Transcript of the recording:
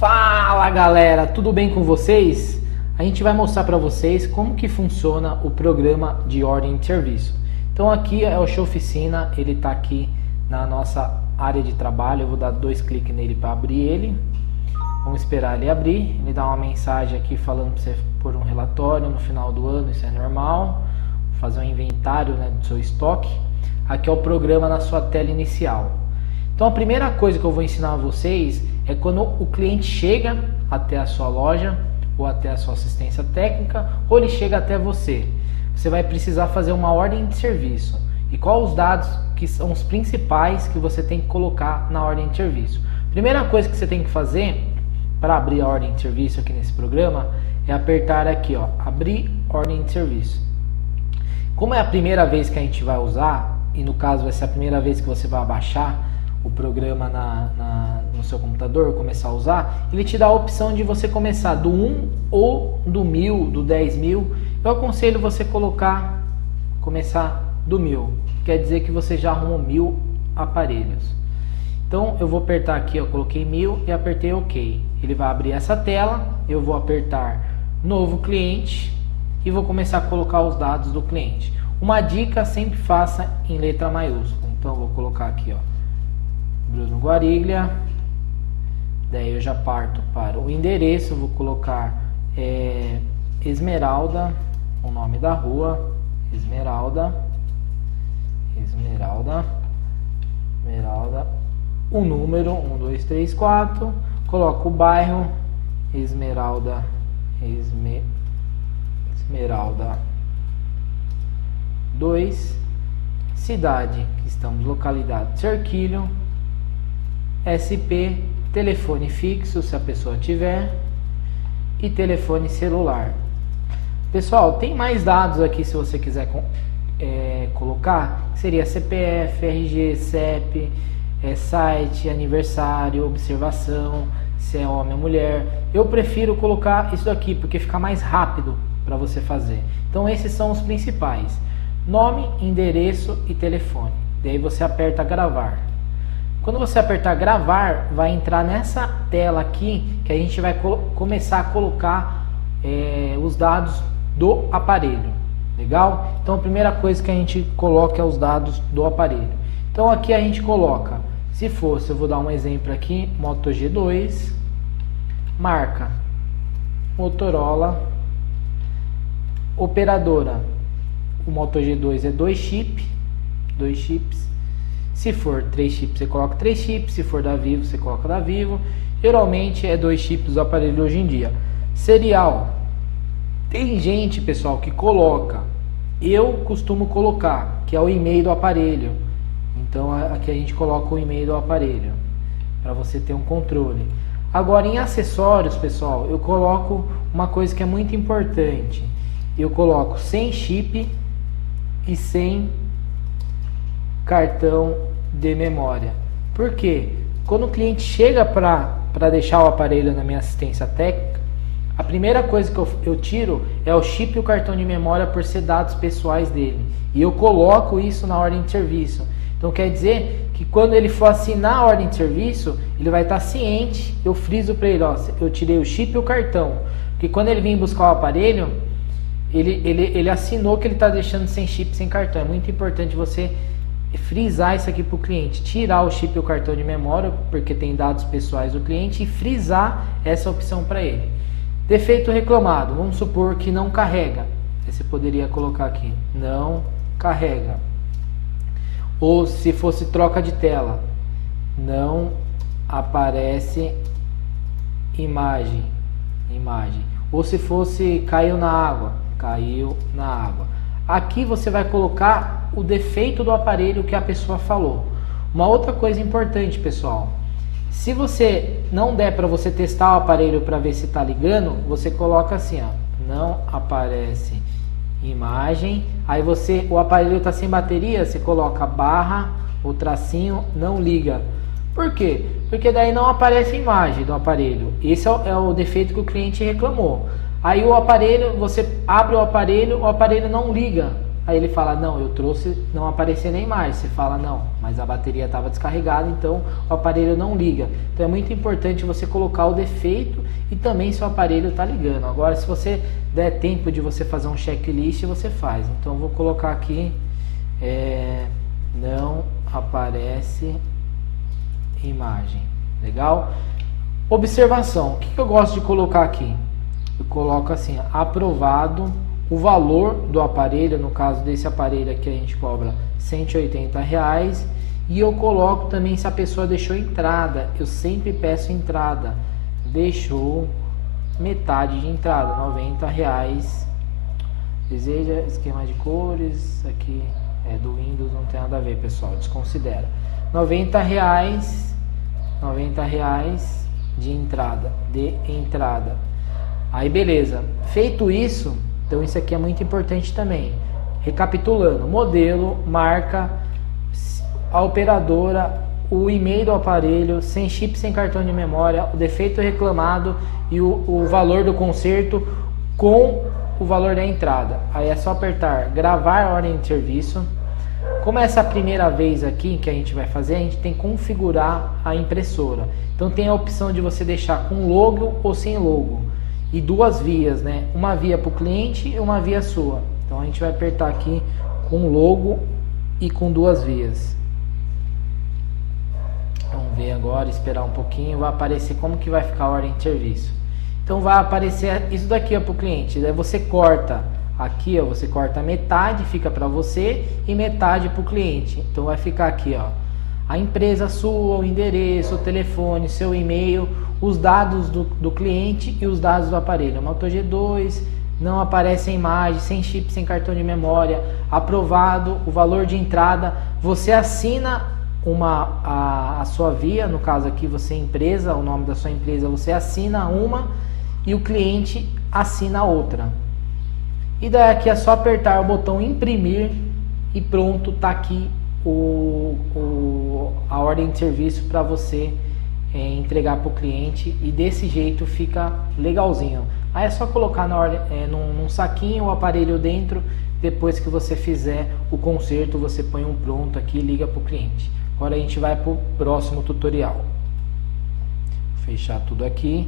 Fala galera, tudo bem com vocês? A gente vai mostrar para vocês como que funciona o programa de ordem de serviço. Então aqui é o Show Oficina, ele está aqui na nossa área de trabalho. Eu vou dar 2 cliques nele para abrir ele. Vamos esperar ele abrir. Ele dá uma mensagem aqui falando para você pôr um relatório no final do ano, isso é normal. Fazer um inventário, né, do seu estoque. Aqui é o programa na sua tela inicial. Então a primeira coisa que eu vou ensinar a vocês é quando o cliente chega até a sua loja ou até a sua assistência técnica, ou ele chega até você. Você vai precisar fazer uma ordem de serviço. E quais os dados que são os principais que você tem que colocar na ordem de serviço? Primeira coisa que você tem que fazer para abrir a ordem de serviço aqui nesse programa é apertar aqui, ó, abrir ordem de serviço. Como é a primeira vez que a gente vai usar, e no caso vai ser a primeira vez que você vai baixar o programa no seu computador, começar a usar, ele te dá a opção de você começar do 1 ou do 1000, do 10.000. Eu aconselho você começar do 1000, quer dizer que você já arrumou 1000 aparelhos. Então eu vou apertar aqui, eu coloquei 1000 e apertei OK. Ele vai abrir essa tela, eu vou apertar novo cliente e vou começar a colocar os dados do cliente. Uma dica, sempre faça em letra maiúscula. Então eu vou colocar aqui, ó, Bruno Guariglia. Daí eu já parto para o endereço, vou colocar Esmeralda, o nome da rua, Esmeralda, o número 1, 2, 3, 4, coloco o bairro Esmeralda 2, cidade que estamos, localidade Cerquilho, SP, telefone fixo se a pessoa tiver e telefone celular. Pessoal, tem mais dados aqui se você quiser colocar, seria CPF, RG, CEP, site, aniversário, observação, se é homem ou mulher. Eu prefiro colocar isso aqui porque fica mais rápido para você fazer. Então esses são os principais: nome, endereço e telefone. Daí você aperta gravar. Quando você apertar gravar, vai entrar nessa tela aqui que a gente vai começar a colocar os dados do aparelho. Legal? Então a primeira coisa que a gente coloca é os dados do aparelho. Então aqui a gente coloca, se fosse, eu vou dar um exemplo aqui, Moto G2, marca Motorola, operadora, o Moto G2 é 2 chips. Se for 3 chips, você coloca 3 chips. Se for da Vivo, você coloca da Vivo. Geralmente é 2 chips do aparelho hoje em dia. Serial. Tem gente, pessoal, que coloca. Eu costumo colocar, que é o e-mail do aparelho. Então aqui a gente coloca o e-mail do aparelho, para você ter um controle. Agora em acessórios, pessoal, eu coloco uma coisa que é muito importante. Eu coloco sem chip e sem cartão de memória. Por quê? Quando o cliente chega para deixar o aparelho na minha assistência técnica, a primeira coisa que eu tiro é o chip e o cartão de memória, por ser dados pessoais dele. E eu coloco isso na ordem de serviço. Então quer dizer que quando ele for assinar a ordem de serviço, ele vai estar ciente. Eu friso para ele, ó, eu tirei o chip e o cartão. Porque quando ele vir buscar o aparelho, ele assinou que ele está deixando sem chip, sem cartão. É muito importante você frisar isso aqui para o cliente, tirar o chip e o cartão de memória, porque tem dados pessoais do cliente, e frisar essa opção para ele. Defeito reclamado, vamos supor que não carrega, você poderia colocar aqui, não carrega. Ou se fosse troca de tela, não aparece imagem. Ou se fosse caiu na água. Aqui você vai colocar o defeito do aparelho que a pessoa falou. Uma outra coisa importante, pessoal, se você não der para você testar o aparelho para ver se está ligando, você coloca assim, ó, não aparece imagem. Aí o aparelho está sem bateria, você coloca barra, o tracinho, não liga. Por quê? Porque daí não aparece a imagem do aparelho. Esse é o defeito que o cliente reclamou. Aí o aparelho, você abre o aparelho não liga. Aí ele fala, não, eu trouxe, não aparecer nem mais. Você fala, não, mas a bateria estava descarregada, então o aparelho não liga. Então é muito importante você colocar o defeito e também se o aparelho está ligando. Agora, se você der tempo de você fazer um checklist, você faz. Então eu vou colocar aqui, não aparece imagem. Legal? Observação, o que eu gosto de colocar aqui? Eu coloco assim, aprovado, o valor do aparelho, no caso desse aparelho aqui a gente cobra R$180, e eu coloco também se a pessoa deixou entrada, eu sempre peço entrada, deixou metade de entrada, R$90, deseja esquema de cores, aqui é do Windows, não tem nada a ver pessoal, desconsidera, R$90 de entrada, aí beleza, feito isso, então isso aqui é muito importante também, recapitulando, modelo, marca, a operadora, o e-mail do aparelho, sem chip, sem cartão de memória, o defeito reclamado e o valor do conserto com o valor da entrada. Aí é só apertar gravar ordem de serviço. Como é essa primeira vez aqui que a gente vai fazer, a gente tem que configurar a impressora. Então tem a opção de você deixar com logo ou sem logo. E duas vias, né? Uma via para o cliente e uma via sua. Então a gente vai apertar aqui com logo e com duas vias. Vamos ver agora, esperar um pouquinho, vai aparecer como que vai ficar a ordem de serviço. Então vai aparecer isso daqui para o cliente, daí você corta aqui, ó, você corta metade, fica para você e metade para o cliente. Então vai ficar aqui, ó, a empresa sua, o endereço, o telefone, seu e-mail, os dados do cliente e os dados do aparelho. Moto G2, não aparece a imagem, sem chip, sem cartão de memória, aprovado, o valor de entrada, você assina a sua via, no caso aqui você é empresa, o nome da sua empresa, você assina uma e o cliente assina a outra. E daí aqui é só apertar o botão imprimir e pronto, tá aqui a ordem de serviço para você entregar para o cliente, e desse jeito fica legalzinho. Aí é só colocar num saquinho o aparelho dentro, depois que você fizer o conserto você põe um pronto aqui e liga para o cliente. Agora a gente vai para o próximo tutorial. Vou fechar tudo aqui